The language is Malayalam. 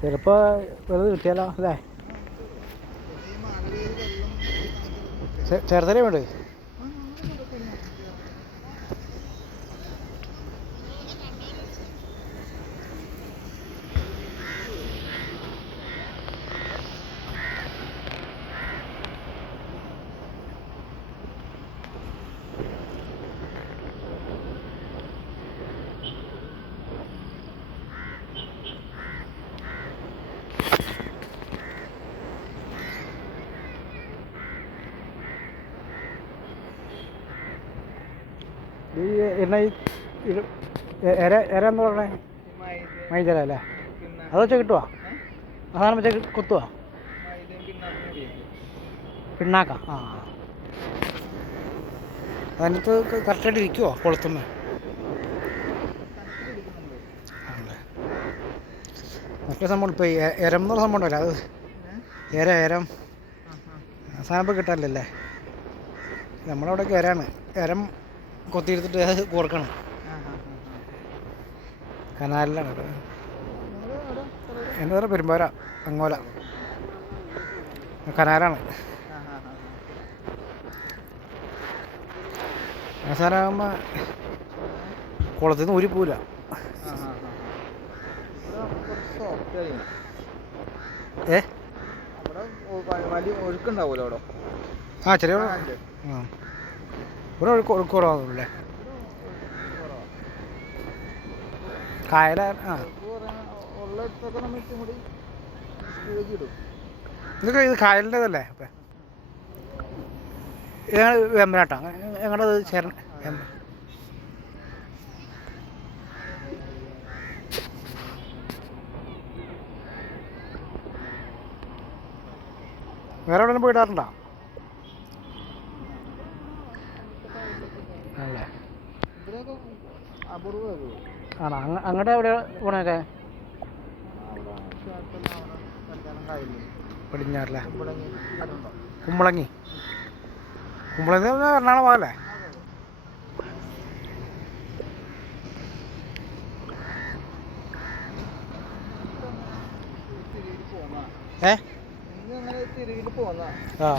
ചിലപ്പോൾ വെറുതെ കിട്ടിയാലോ അല്ലേ? ചേർത്തലേ വേണ്ടേ? എന്നാ എരന്ന് പറഞ്ഞേ മൈദല അല്ലേ? അത് വെച്ചാൽ കിട്ടുവാ? സാധനം വെച്ചാൽ കുത്തുവാ? പിണ്ണാക്ക. ആ, അതിനകത്ത് കറക്റ്റായിട്ട് ഇരിക്കുവോ കൊളുത്തുമ്മേ? ആണല്ലേ. മറ്റേ സംഭവം ഇപ്പോൾ എരം എന്നുള്ള സംഭവം ഉണ്ടല്ലോ, അത് എരം സാധനം ഇപ്പോൾ കിട്ടാനില്ലല്ലേ? നമ്മളവിടെയൊക്കെ എരാണ്. എരം കൊത്തിയെടുത്തിട്ട് അത് കൊടുക്കണം. കനാലിലാണ്. എൻ്റെ പേര് പെരുമ്പാര, അങ്ങോല. കനാലാണ്. അവസാനമാകുമ്പോൾ കുളത്തിൽ നിന്ന് ഊരിപ്പോവില്ല. ഒഴുക്കുണ്ടാവുമല്ലോ അവിടെ? ആ, ചെറിയ ഇവിടെ ഒഴുക്ക് കുറവാണല്ലേ? കായല. ആ, ഇതൊക്കെ ഇത് കായലിൻ്റെതല്ലേ? അപ്പം ഇതാണ് വെമ്പനാട്ടോ. ഞങ്ങളത് ചേരണം. വേറെ എവിടെയെങ്കിലും പോയിടാറുണ്ടോ? ആണല്ലേ. ആണോ? അങ്ങോട്ട് എവിടെ പോണൊക്കെ? പടിഞ്ഞാറല്ലേ? കുമ്പളങ്ങി. കുമ്പളങ്ങി എറണാകുളം പോകല്ലേ? ആ,